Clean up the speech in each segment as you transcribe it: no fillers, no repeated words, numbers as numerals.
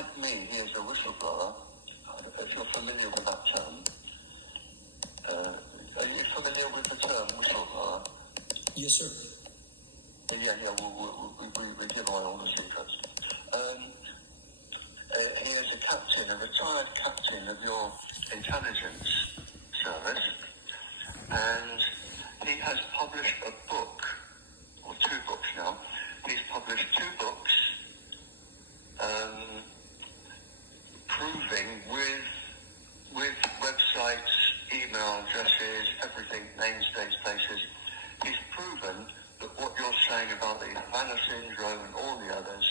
like me, he is a whistleblower. If you're familiar with that term. Are you familiar with the term whistleblower? Yes, sir. Yeah, we give away all the secrets. He is a retired captain of your intelligence service, and he has published a book, or 2 books now. He's published 2 books proving with websites, email addresses, everything, names, dates, places. He's proven that what you're saying about the Havana syndrome and all the others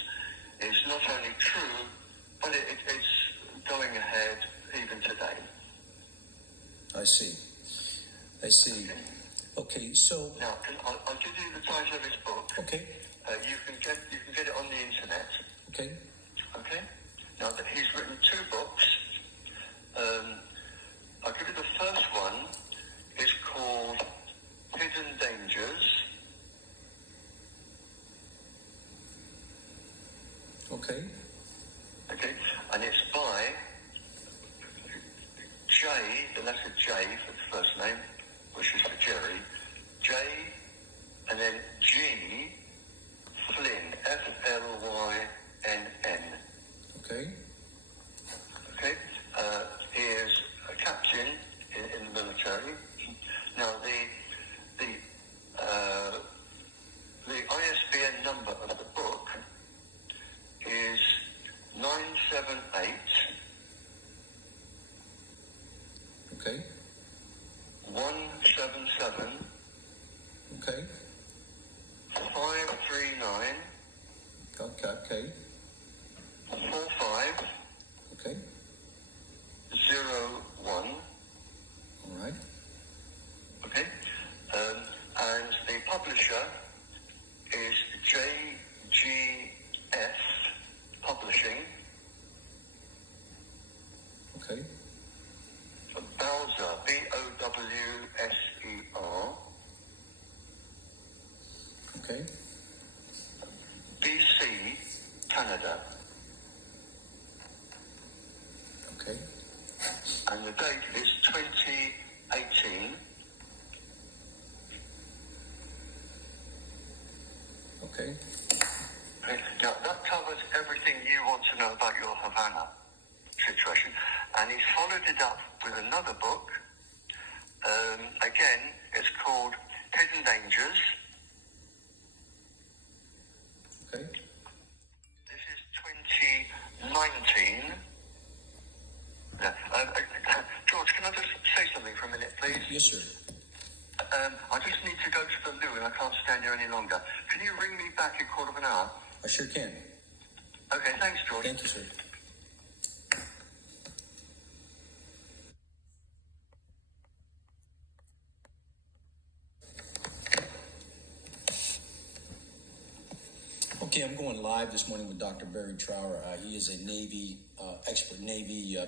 is not only true, but it's going ahead even today. I see. Okay, so now I'll give you the title of his book. Okay. You can get it on the internet. Okay. Okay. Now he's written 2 books. I'll give you the first one. Is called Hidden Dangers. Okay. Okay, and it's by J, the letter J for the first name, which is for Jerry, J, and then G, Flynn, Flynn. Okay. Okay, he is a captain in the military. Now, the ISBN number of the book is 978. Okay. 177. Okay. 539. Okay. 45. Okay. 01. All right. Okay. And the publisher is JGS Publishing. Okay. Bowser, Bowser. Okay. BC, Canada. Okay. And the date is 2018. Okay. Now, that covers everything you want to know about your Havana situation. And he's followed it up with another book. Again, it's called Hidden Dangers. Okay. This is 2019. Yeah. George, can I just say something for a minute, please? Yes, sir. I just need to go to the loo and I can't stand here any longer. Can you ring me back in a quarter of an hour? I sure can. Okay, thanks, George. Thank you, sir. Okay, I'm going live this morning with Dr. Barry Trower. He is a Navy expert,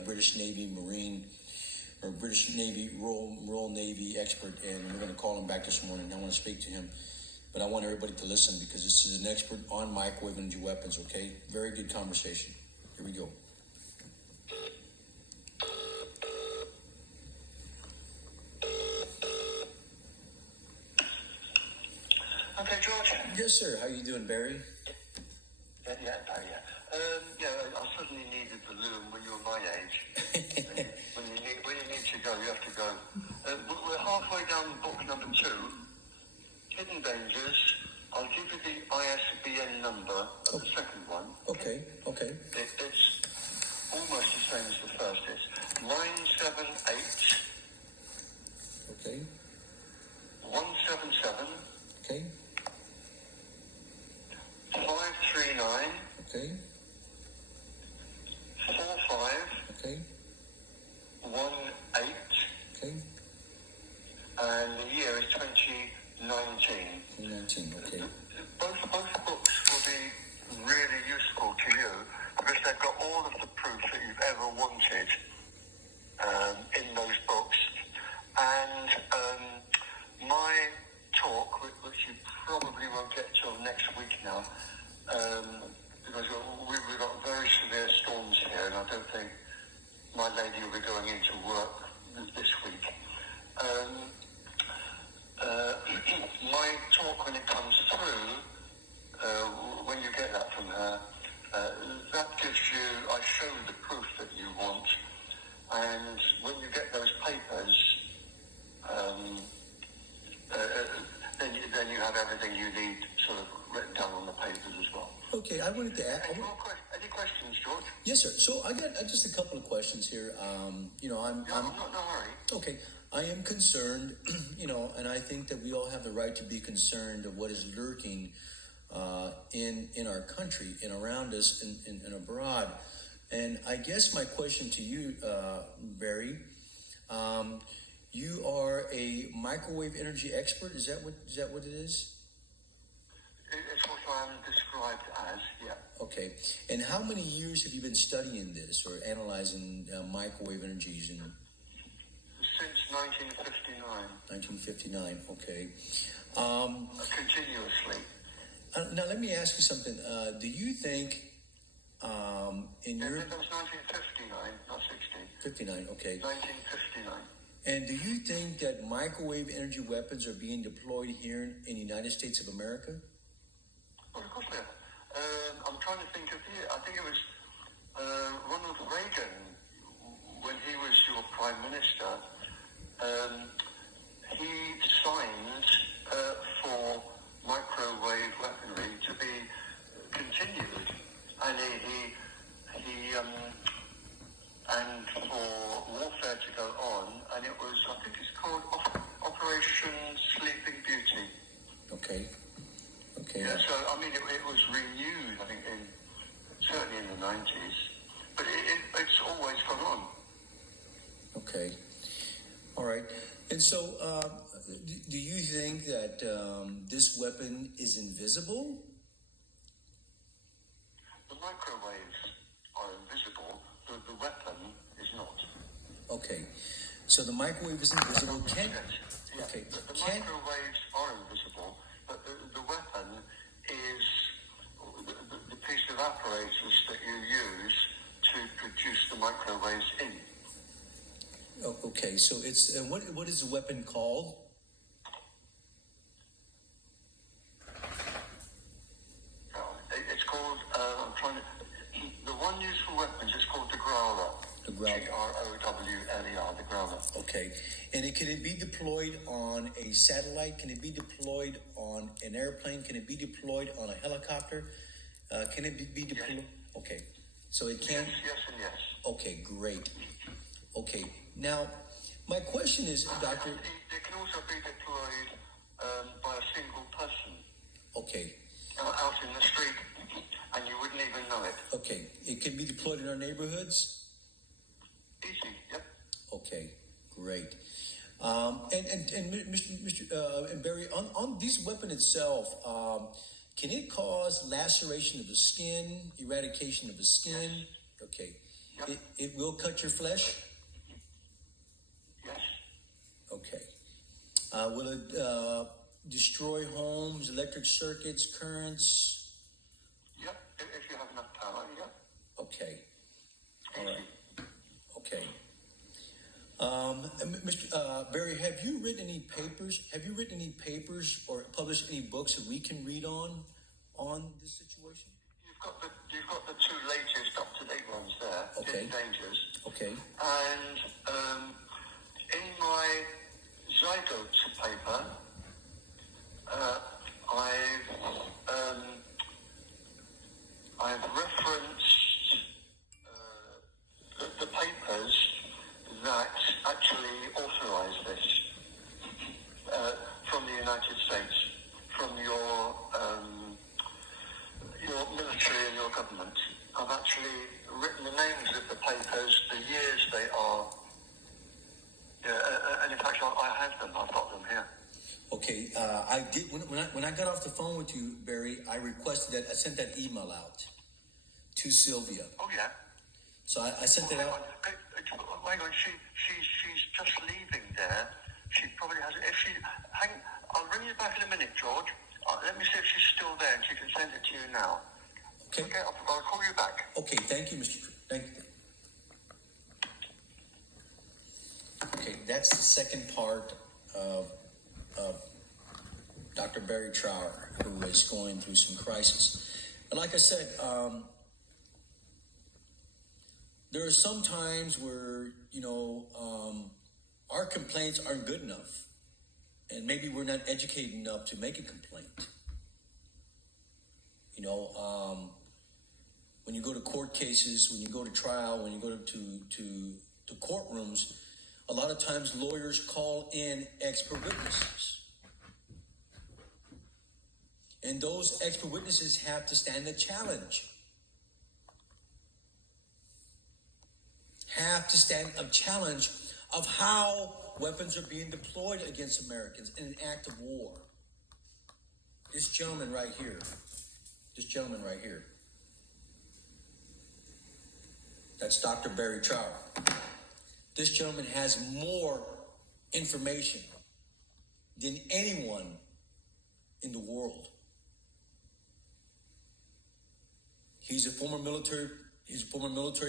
British Navy Marine, or British Navy, Royal Navy expert, and we're going to call him back this morning. I want to speak to him, but I want everybody to listen because this is an expert on microwave energy weapons, okay? Very good conversation. Here we go. Okay, George. Yes, sir. How you doing, Barry? Yeah. I suddenly needed the loo when you're my age. when you need to go, you have to go. We're halfway down book number 2, Hidden Dangers. I'll give you the ISBN number of the second one. Okay. It's almost the same as the first. It's 978. Okay. 177. Okay. 539. Okay. 45. Okay. 18. Okay. And the year is 2019. 2019. Okay. Both books will be really useful to you because they've got all of the proof that you've ever wanted in those books. And my talk, which you probably won't get till next week now, because we've got very severe storms don't think my lady will be going into work this week. My talk when it comes through, when you get that from her, that gives you, I show the proof that you want, and when you get those papers, then you have everything you need sort of written down on the papers as well. Okay, I wanted to add. Any questions, George? Yes, sir. So I got just a couple of questions here. I'm I'm not in a hurry. okay. I am concerned, and I think that we all have the right to be concerned of what is lurking in our country and around us and abroad. And I guess my question to you, Barry, you are a microwave energy expert. Is that what it is? It's what I am described as, yeah. Okay. And how many years have you been studying this or analyzing microwave energies? Since 1959. 1959, okay. Continuously. Now, let me ask you something. Do you think in your... That was 1959, not 16. 59, okay. 1959. And do you think that microwave energy weapons are being deployed here in the United States of America? Well, of course they are. I'm trying to think of the year. I think it was Ronald Reagan, when he was your Prime Minister, he signed for microwave weaponry to be continued, and and for warfare to go on, and it was, I think it's called Operation Sleeping Beauty. Okay. Yeah, so I mean, it was renewed, I think, certainly in the 90s, but it's always gone on. Okay. All right. And so, do you think that this weapon is invisible? The microwaves are invisible. The weapon is not. Okay. So the microwave is invisible. Yeah. Okay. The microwaves are invisible, but the weapon is the piece of apparatus that you use to produce the microwaves in. Oh, okay. So it's what is the weapon called? It's called. I'm trying to. The one used for weapons is called the Growler. The Growler. Growler. The Growler. Okay. And can it be deployed on a satellite? Can it be deployed on an airplane? Can it be deployed on a helicopter? Can it be deployed? Yes. Okay. So it can. Yes, and yes. Okay. Great. Okay. Now, my question is, Doctor. It can also be deployed by a single person. Okay. Out in the street, and you wouldn't even know it. Okay. It can be deployed in our neighborhoods? Easy, yep. Okay. Great. And Mr. And Barry, on this weapon itself, can it cause laceration of the skin, eradication of the skin? Yes. Okay. Yep. It will cut your flesh? Yes. Okay. Will it destroy homes, electric circuits, currents? Yep, if you have enough power, yep. Okay. All Easy. right. Okay. Mr. Barry, have you written any papers? Have you written any papers or published any books that we can read on this situation? You've got the two latest up-to-date ones there. Okay. Hidden Dangers. Okay. And in my Zygote paper, I've referenced the papers that actually authorize this from the United States, from your military and your government. I've actually written the names of the papers, the years they are, and in fact I have them. I've got them here. Okay, I did when I got off the phone with you, Barry. I requested that I sent that email out to Sylvia. Oh yeah. So I sent that out. Hang on, she's just leaving there. She probably has. I'll ring you back in a minute, George. Let me see if she's still there, and she can send it to you now. Okay. Okay, I'll call you back. Okay, thank you, Mr. Thank you. Okay, that's the second part of Dr. Barry Trower, who is going through some crisis. And like I said, there are some times where, our complaints aren't good enough. And maybe we're not educated enough to make a complaint. When you go to court cases, when you go to trial, when you go to courtrooms, a lot of times lawyers call in expert witnesses. And those expert witnesses have to stand a challenge. Have to stand a challenge of how weapons are being deployed against Americans in an act of war. This gentleman right here. That's Dr. Barry Trower. This gentleman has more information than anyone in the world. He's a former military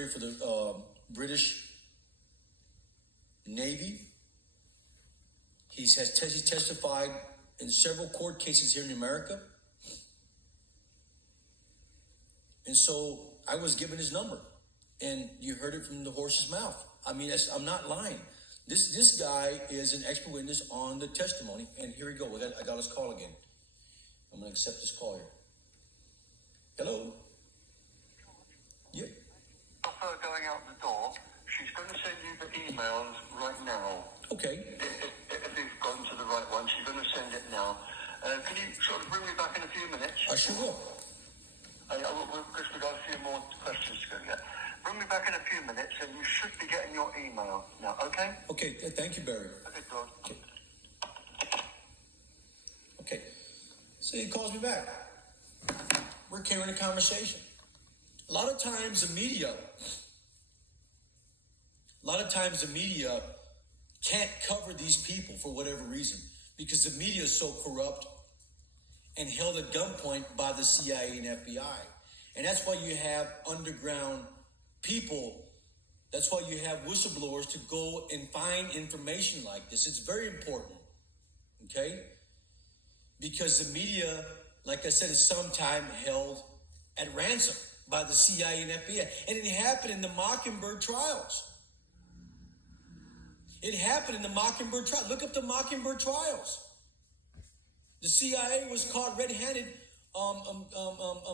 for the British Navy. He testified in several court cases here in America. And so I was given his number, and you heard it from the horse's mouth. I mean, I'm not lying. This guy is an expert witness on the testimony. And here we go. I got his call again. I'm going to accept this call here. Hello? Yeah. Stop her going out the door. She's going to send you the emails right now. Okay. If you've gone to the right one, she's going to send it now. Can you sort of bring me back in a few minutes? I sure will. Because we've got a few more questions to go get. Bring me back in a few minutes, and you should be getting your email now, okay? Okay, thank you, Barry. Okay, George. Okay. So he calls me back. We're carrying a conversation. A lot of times the media can't cover these people for whatever reason, because the media is so corrupt and held at gunpoint by the CIA and FBI. And that's why you have underground people. That's why you have whistleblowers to go and find information like this. It's very important, okay? Because the media, like I said, is sometimes held at ransom by the CIA and FBI. And it happened in the Mockingbird trials. It happened in the Mockingbird trial. Look up the Mockingbird trials. The CIA was caught red-handed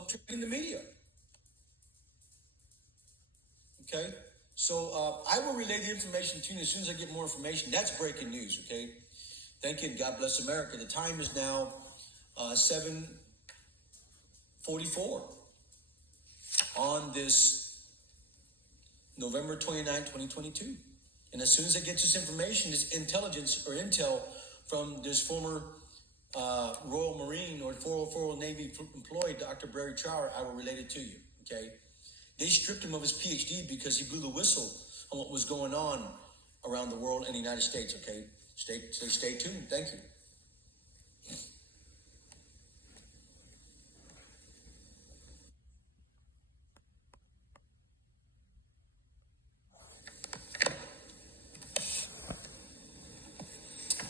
tricking the media. Okay? So I will relay the information to you as soon as I get more information. That's breaking news, okay? Thank you, and God bless America. The time is now 7:44 on this November 29, 2022. And as soon as I get this information, this intelligence or intel from this former Royal Marine or 404 Navy employee, Dr. Barry Trower, I will relate it to you, okay? They stripped him of his PhD because he blew the whistle on what was going on around the world and the United States, okay? Stay tuned. Thank you.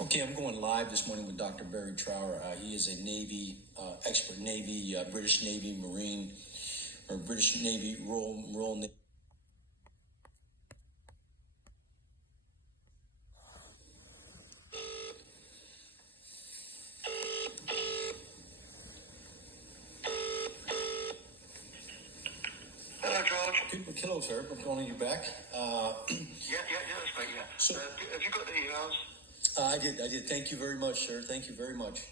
Okay, I'm going live this morning with Dr. Barry Trower. He is a Navy expert, British Navy Marine, or British Navy Royal Navy. Hello, George. Hello, sir. I'm calling you back. Yeah, that's great, yeah. So- have you got the emails? I did. Thank you very much, sir. Thank you very much.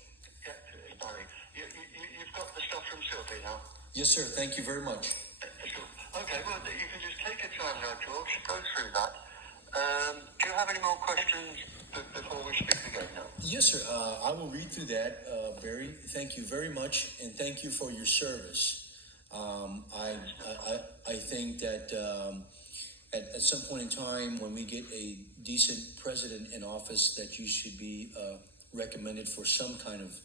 Yeah, sorry. You've got the stuff from Sylvie now? Yes, sir. Thank you very much. Okay, well, you can just take your time now, George. Go through that. Do you have any more questions before we speak again now? Yes, sir. I will read through that, Barry. Thank you very much, and thank you for your service. I think that at some point in time, when we get a decent president in office, that you should be recommended for some kind of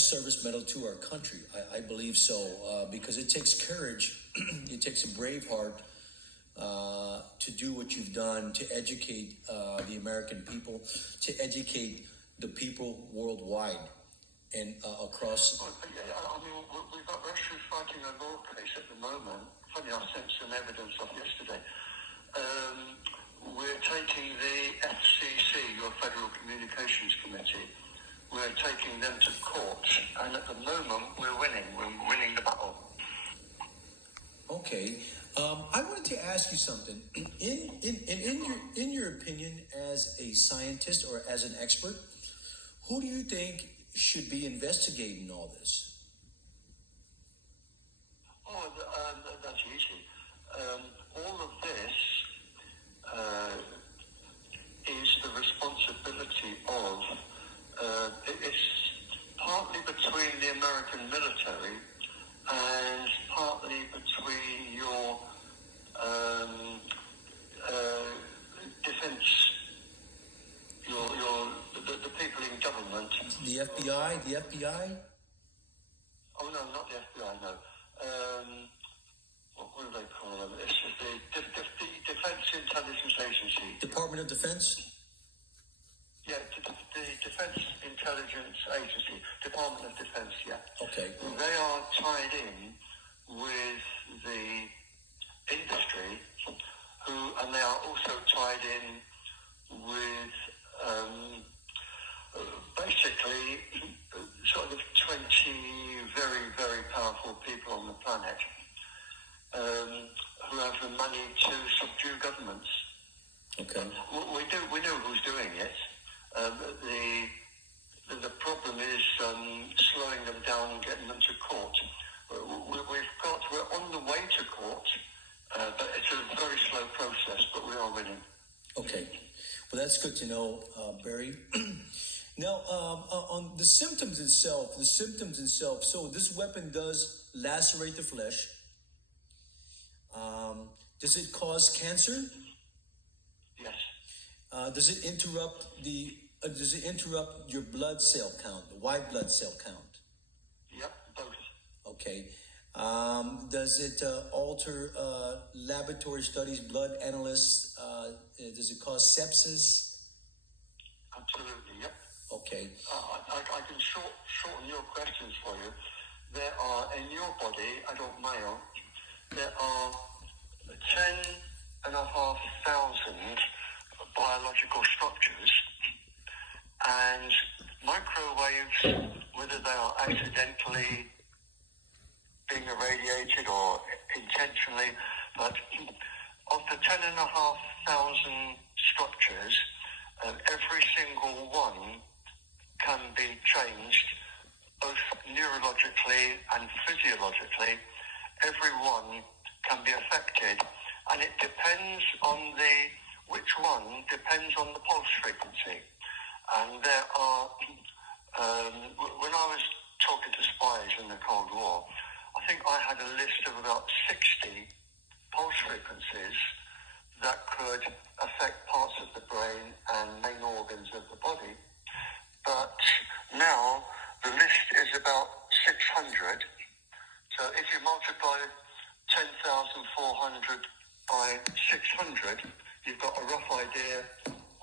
service medal to our country. I believe so, because it takes courage, it takes a brave heart to do what you've done to educate the American people, to educate the people worldwide and across. Well, yeah, I mean, we've got Russia fighting a law case at the moment. Funny, I sent some evidence of yesterday. We're taking the FCC, your Federal Communications Committee, we're taking them to court, and at the moment we're winning. We're winning the battle. Okay. I wanted to ask you something. In your opinion, as a scientist or as an expert, who do you think should be investigating all this? Oh, that's easy. All of this is the responsibility of, it's partly between the American military and partly between your defense, the people in government. The FBI? Oh, no, not the FBI, no. What do they call them? It's just the Defense Intelligence Agency. Department of Defense? Yeah, the Defense Intelligence Agency, Department of Defense, yeah. Okay. They are tied in with the industry, and they are also tied in with basically sort of 20 very, very powerful people on the planet who have the money to subdue governments. Okay. We know who's doing it. The problem is slowing them down and getting them to court. We're on the way to court, but it's a very slow process, but we are winning. Okay. Well, that's good to know, Barry. Now, on the symptoms itself, so this weapon does lacerate the flesh. Does it cause cancer? Yes. Does it interrupt your blood cell count, the white blood cell count? Yep, both. Okay. Does it alter laboratory studies, blood analysts? Does it cause sepsis? Absolutely, yep. Okay. I can shorten your questions for you. There are, in your body, adult male, there are 10,500 biological structures, and microwaves, whether they are accidentally being irradiated or intentionally, but of the 10,500 structures, every single one can be changed, both neurologically and physiologically. Every one can be affected, and it depends on which one depends on the pulse frequency. And there are, when I was talking to spies in the Cold War, I think I had a list of about 60 pulse frequencies that could affect parts of the brain and main organs of the body. But now the list is about 600. So if you multiply 10,400 by 600, you've got a rough idea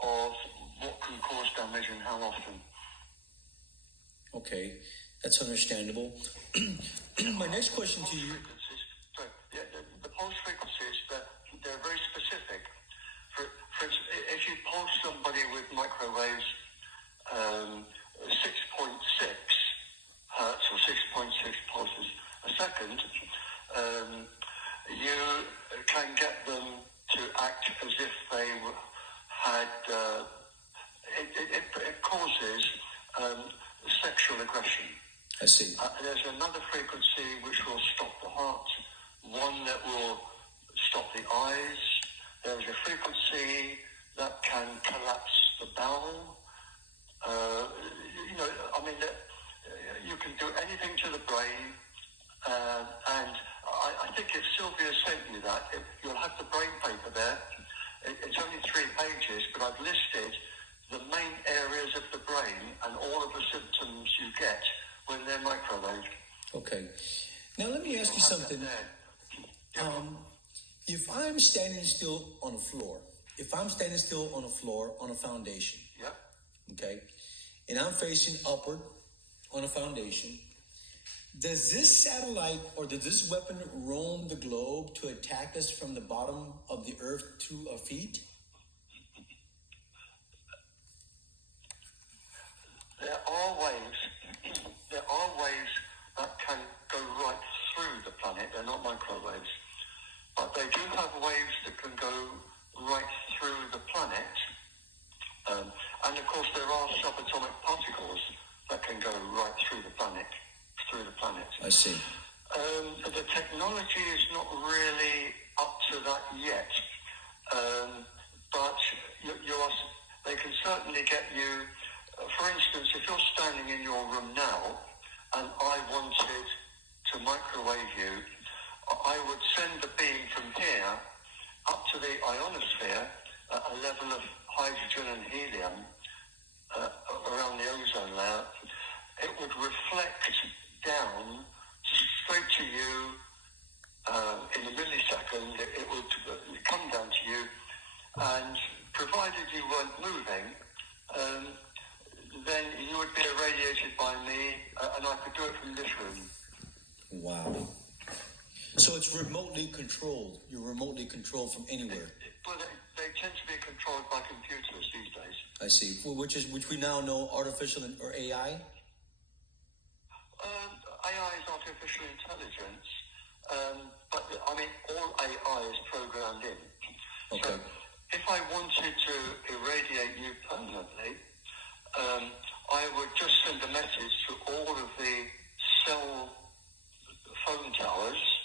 of what can cause damage and how often. Okay, that's understandable. My next question to you... The pulse frequencies, they're very specific. For instance, if you pulse somebody with microwaves 6.6 hertz or 6.6 pulses a second, you can get them to act as if they had... It causes sexual aggression. I see. There's another frequency which will stop the heart, one that will stop the eyes. There's a frequency that can collapse the bowel. You can do anything to the brain, and I think if Sylvia sent you that, you'll have the brain paper there. It's only 3 pages, but I've listed the main areas of the brain and all of the symptoms you get when they're microwaved. Okay. Now let me ask you something. If I'm standing still on a floor, on a foundation, Yeah. okay, and I'm facing upward on a foundation, does this satellite or does this weapon roam the globe to attack us from the bottom of the earth to our feet? There are waves that can go right through the planet. They're not microwaves. But they do have waves that can go right through the planet. And of course there are subatomic particles that can go right through the planet. I see. The technology is not really up to that yet. But they can certainly get you. For instance, if you're standing in your room now and I wanted to microwave you, I would send the beam from here up to the ionosphere at a level of hydrogen and helium around the ozone layer. It would reflect down straight to you in a millisecond. It would come down to you, and provided you weren't moving, then you would be irradiated by me, and I could do it from this room. Wow. So it's remotely controlled. You're remotely controlled from anywhere. Well, they tend to be controlled by computers these days. I see. Well, which we now know artificial or AI? AI is artificial intelligence, but I mean all AI is programmed in. Okay. So if I wanted to irradiate you permanently, I would just send a message to all of the cell phone towers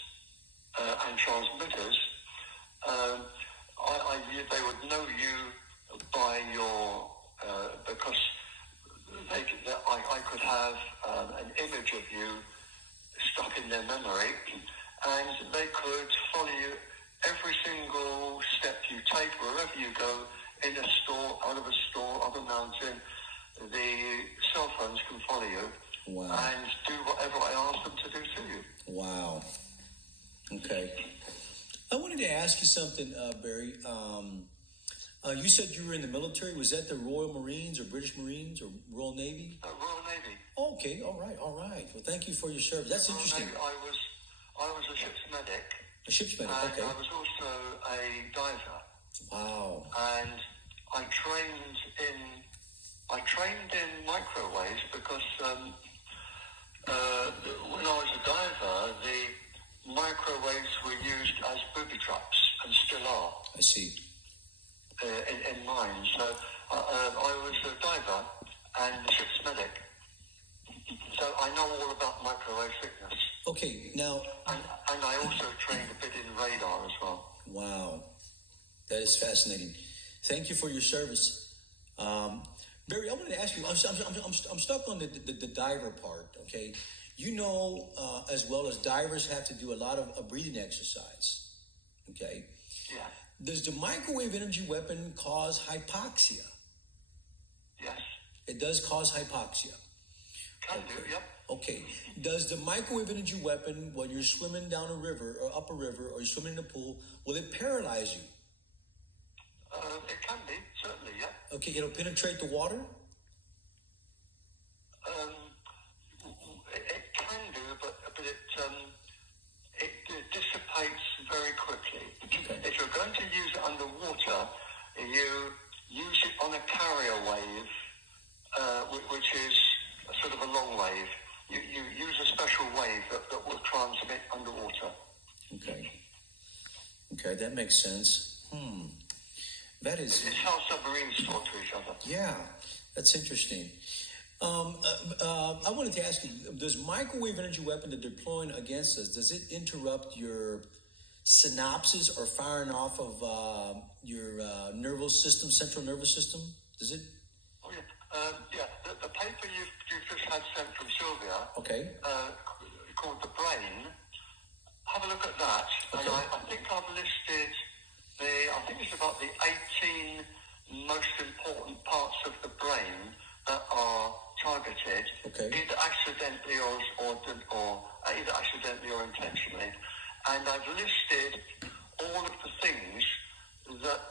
and transmitters. They would know you by your because I could have an image of you stuck in their memory, and they could follow you every single step you take, wherever you go, in a store, out of a store, up a mountain. The cell phones can follow you. Wow. And do whatever I ask them to do to you. Wow. Okay. I wanted to ask you something, Barry. You said you were in the military. Was that the Royal Marines or British Marines or Royal Navy? Royal Navy. Okay. All right. Well, thank you for your service. That's Royal interesting. Navy, I was a ship's medic. A ship's medic. And Okay. I was also a diver. Wow. And I trained in microwaves because when I was a diver, the microwaves were used as booby traps and still are. I see. In mines. So I was a diver and a ship's medic. So I know all about microwave sickness. Okay, now... And I also trained a bit in radar as well. Wow. That is fascinating. Thank you for your service. Barry, I wanted to ask you, I'm stuck on the diver part, okay? You know, as well as divers have to do a lot of breathing exercise, okay? Yeah. Does the microwave energy weapon cause hypoxia? Yes. It does cause hypoxia. Can do, yep. Okay. Does the microwave energy weapon, when you're swimming down a river or up a river or you're swimming in a pool, will it paralyze you? It can be, certainly, yeah. Okay, it'll penetrate the water? It can do, but it dissipates very quickly. Okay. If you're going to use it underwater, you use it on a carrier wave, which is sort of a long wave. You use a special wave that will transmit underwater. Okay, that makes sense. That is... It's how submarines talk to each other. Yeah, that's interesting. I wanted to ask you, does microwave energy weapon that they're deploying against us, does it interrupt your synapses or firing off of your nervous system, central nervous system? Does it? Oh, yeah. The paper you've just had sent from Sylvia, okay, called The Brain, have a look at that. Okay. And I think I've listed I think it's about the 18 most important parts of the brain that are targeted, okay, either accidentally or either accidentally or intentionally. And I've listed all of the things that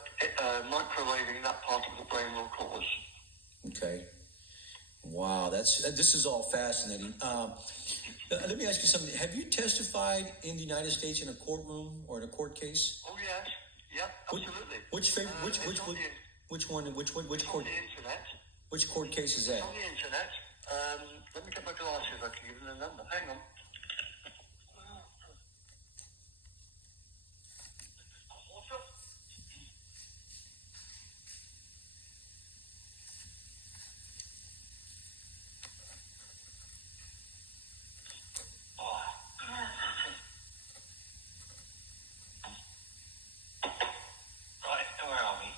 microwaving that part of the brain will cause. Okay. Wow, this is all fascinating. Let me ask you something. Have you testified in the United States in a courtroom or in a court case? Oh yes, yep, absolutely. Which court? On the internet. Which court case is that? It's on the internet. Let me get my glasses. I can give you the number. Hang on. Right, where are we?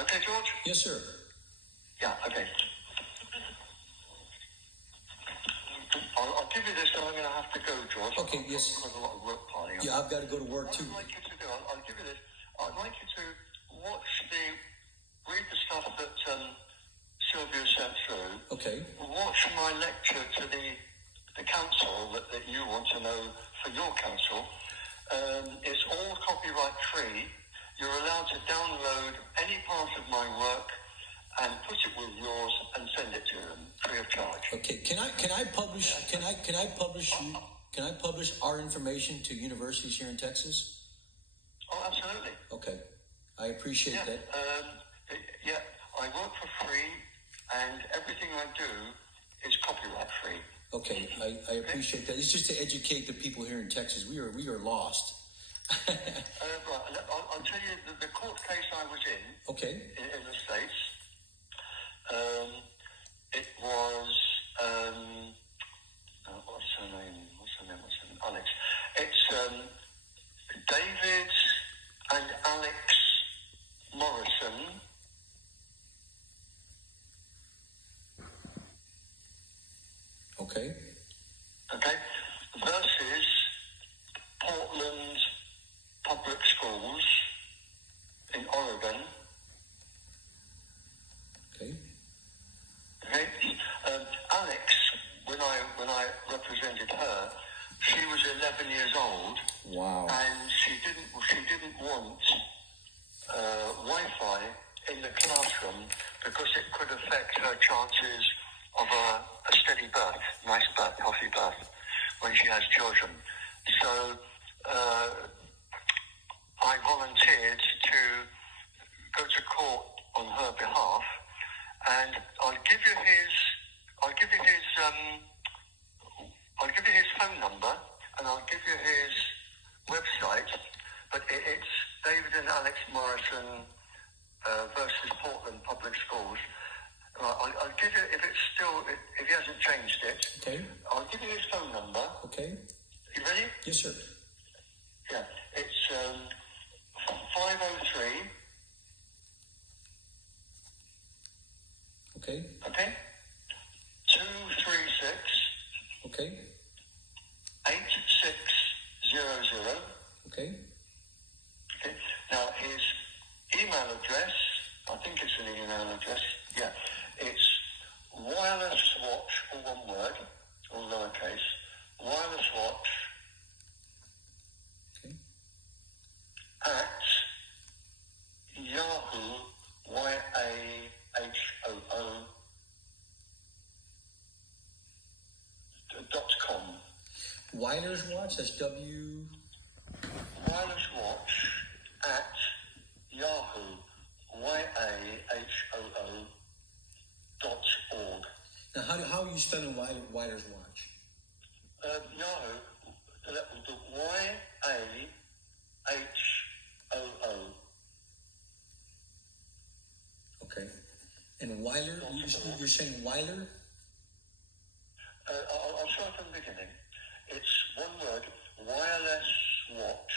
Okay, George? Yes, sir. Yeah, okay. I'll give you this, and I'm going to have to go, George. Okay, yes. I've got a lot of work piling up. Yeah, I've got to go to work too. What I'd like you to do, I'll give you this. I'd like you to read the stuff that Sylvia sent through. Okay. Watch my lecture to the council that you want to know for your council. It's all copyright free. You're allowed to download any part of my work and put it with yours and send it to them free of charge. Okay. Can I publish our information to universities here in Texas? Oh, absolutely. Okay. I appreciate that. Yeah, I work for free, and everything I do is copyright free. Okay, I appreciate that. It's just to educate the people here in Texas. We are lost. Right, I'll tell you the court case I was in. Okay. In the States. It was what's her name? Alex. It's David and Alex Morrison. Okay. Okay. Versus Portland Public Schools in Oregon. Okay. Okay. Alex, when I represented her, she was 11 years old. Wow. And she didn't want Wi-Fi in the classroom because it could affect her chances of a steady birth, nice birth, healthy birth when she has children. So I volunteered to go to court on her behalf, and I'll give you his phone number, and I'll give you his website. But it's David and Alex Morrison versus Portland Public Schools. I'll give you, if he hasn't changed it. Okay. I'll give you his phone number. Okay. You ready? Yes, sir. Yeah. It's 503. Okay. Okay. 236. Okay. 8600. Okay. Okay. Now his email address, I think it's an email address. Yeah. It's wireless watch, all one word, all lowercase. Wireless watch Okay. at Yahoo YAHOO .com. Weiler's Watch. That's W. Wireless watch at Yahoo YAHOO .org. Now, how are you spelling Weiler's Watch? Yahoo, the YAHOO. Okay. And Weiler, you're saying Weiler? I'll start from the beginning. It's one word, wireless watch.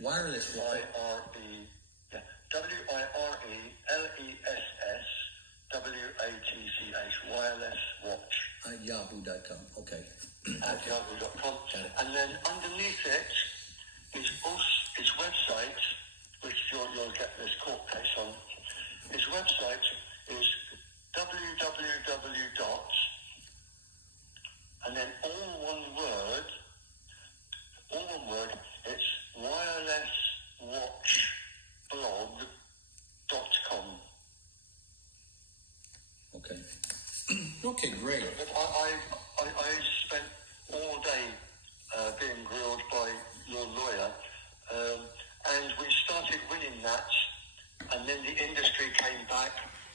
Wireless Watch. W-I-R-E, yeah, W-I-R-E-L-E-S-S-W-A-T-C-H, wireless watch. At yahoo.com. Okay. At yahoo.com. And then underneath it is his website, which you'll get this court case on. His website is www dot, and then all one word, it's wirelesswatchblog.com. Okay. Okay, great. But I spent all day being grilled by your lawyer, and we started winning that, and then the industry came back,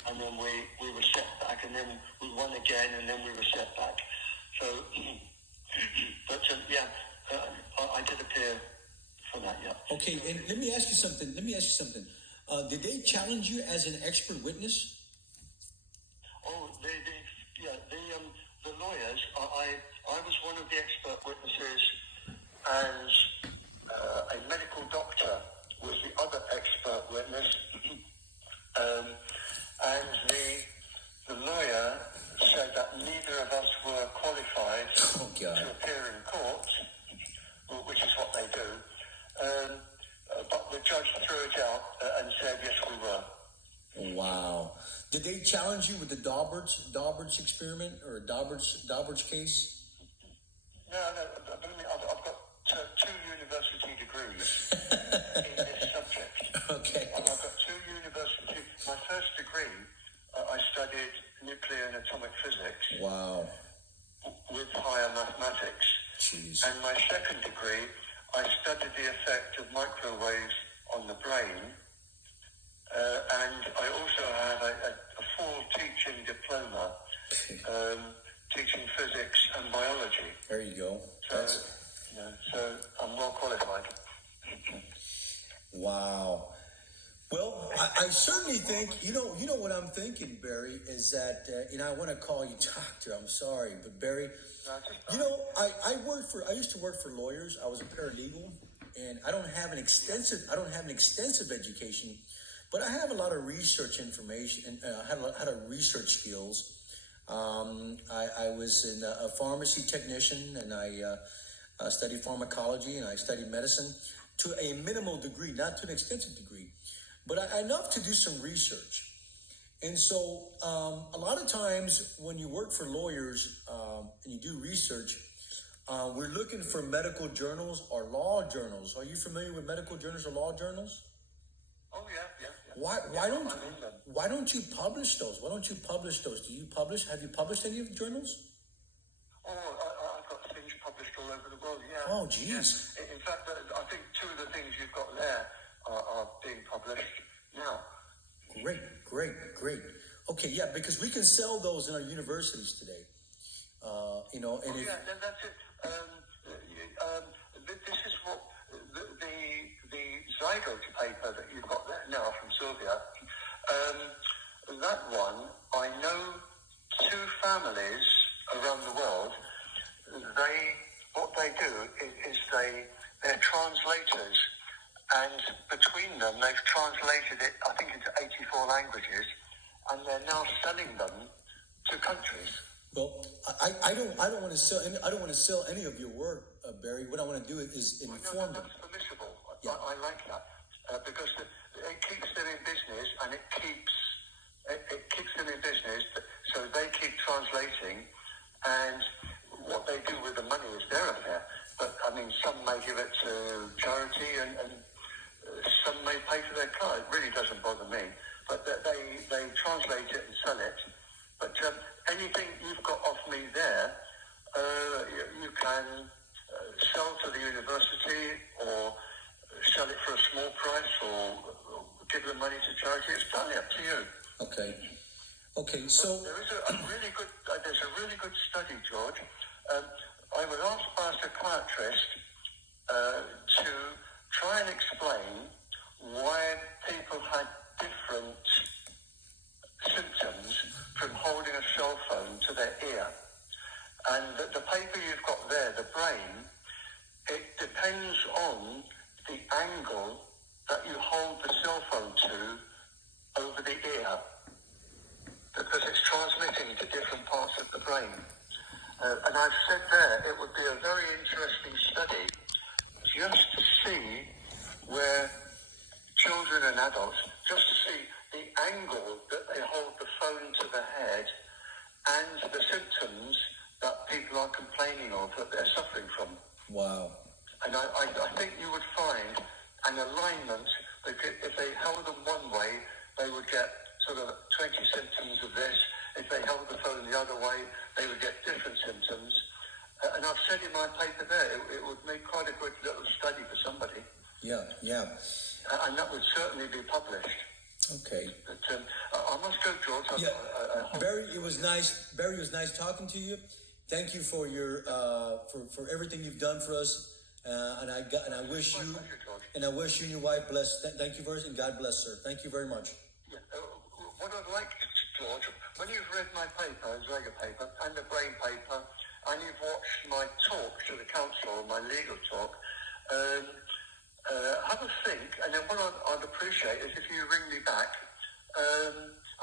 and then we were set back, and then we won again, and then we were set back. So, but I did appear for that, yeah. Okay, and let me ask you something. Did they challenge you as an expert witness? Oh, the lawyers. I was one of the expert witnesses, and a medical doctor was the other expert witness, and the lawyer said that neither of us were qualified to appear in court, which is what they do. But the judge threw it out and said yes, we were. Wow. Did they challenge you with the Daubert's experiment or Daubert's case? No, I've got two university degrees in this subject. Okay. I've got two university. My first degree, I studied nuclear and atomic physics. Wow. With higher mathematics. Jeez. And my second degree, I studied the effect of microwaves on the brain. And I also have a full teaching diploma, teaching physics and biology. There you go. So I'm well qualified. Wow. Well, I certainly think, you know what I'm thinking, Barry, is that, I want to call you doctor, I'm sorry, but Barry, I used to work for lawyers. I was a paralegal, and I don't have an extensive education, but I have a lot of research information, and I had a lot of research skills. I was a pharmacy technician, and I studied pharmacology, and I studied medicine to a minimal degree, not to an extensive degree, but enough to do some research. And so a lot of times when you work for lawyers and you do research, we're looking for medical journals or law journals. Are you familiar with medical journals or law journals? Oh, yeah. Why don't you publish those? Do you publish? Have you published any of the journals? Oh, I've got things published all over the world, yeah. Oh, geez. Yeah. In fact, I think two of the things you've got there are being published now. Great. Okay, yeah, because we can sell those in our universities today. That's it. This is what the Zygote paper that you've got there now from Sylvia. That one, I know two families around the world. What they do is they're translators, and between them they've translated it, I think, into 84 languages, and they're now selling them to countries. Well, I don't want to sell any of your work, Barry. What I want to do is inform them. That's permissible. Yeah. I like that because it keeps them in business, and it keeps them in business. So they keep translating, and what they do with the money is their affair. But I mean, some may give it to charity, and some may pay for their car. It really doesn't bother me. But they translate it and sell it. But anything you've got off me there, you can sell to the university, or sell it for a small price, or give the money to charity. It's entirely up to you. Okay. So there's a really good study, George. I was asked by a psychiatrist to try and explain why people had different symptoms from holding a cell phone to their ear. And the paper you've got there, the brain, it depends on the angle that you hold the cell phone to over the ear, because it's transmitting to different parts of the brain. And I've said there, it would be a very interesting study just to see where children and adults, just to see the angle that they hold the phone to the head they would get sort of 20 symptoms of this. If they held the phone the other way, they would get different symptoms. And I've said in my paper there, it would make quite a good little study for somebody. Yeah. And that would certainly be published. Okay. But I must go, George. Barry, it was nice. Barry, it was nice talking to you. Thank you for your for everything you've done for us. And I wish you and your wife bless. Thank you very much, and God bless, sir. Thank you very much. Yeah. What I'd like, George, when you've read my paper, Zega paper, and the brain paper, and you've watched my talk to the council, my legal talk, have a think, and then what I'd appreciate is if you ring me back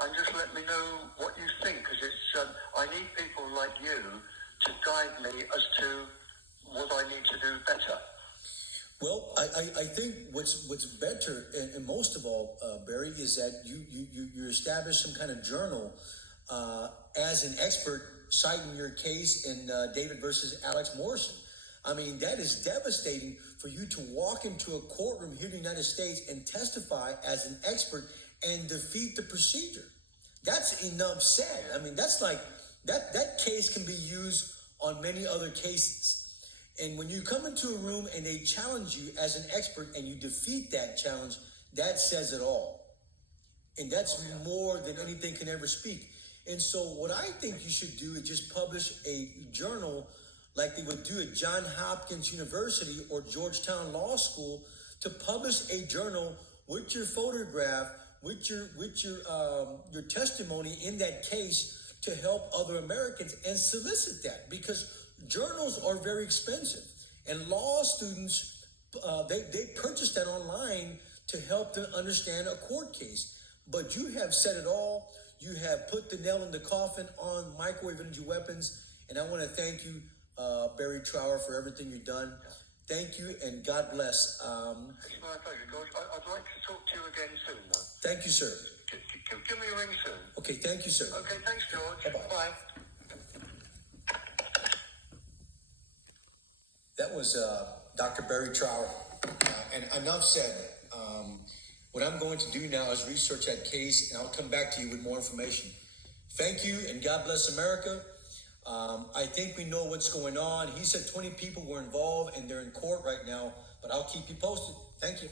and just let me know what you think, because it's I need people like you to guide me as to what I need to do better. Well, I think what's better, and most of all, Barry, is that you establish some kind of journal as an expert citing your case in David versus Alex Morrison. I mean, that is devastating for you to walk into a courtroom here in the United States and testify as an expert and defeat the procedure. That's enough said. I mean, that's like, that case can be used on many other cases. And when you come into a room and they challenge you as an expert and you defeat that challenge, that says it all. And that's more than anything can ever speak. And so what I think you should do is just publish a journal like they would do at Johns Hopkins University or Georgetown Law School, to publish a journal with your photograph, with your testimony in that case to help other Americans, and solicit that, because journals are very expensive, and law students they purchase that online to help them understand a court case. But you have said it all. You have put the nail in the coffin on microwave energy weapons, and I want to thank you, Barry Trower, for everything you've done. Thank you, and God bless. It's my pleasure, George. I'd like to talk to you again soon, though. Thank you, sir. Give me a ring soon. Okay, thank you, sir. Okay, thanks, George. Bye-bye. Bye. That was Dr. Barry Trower. And enough said. What I'm going to do now is research that case, and I'll come back to you with more information. Thank you, and God bless America. I think we know what's going on. He said 20 people were involved, and they're in court right now, but I'll keep you posted. Thank you.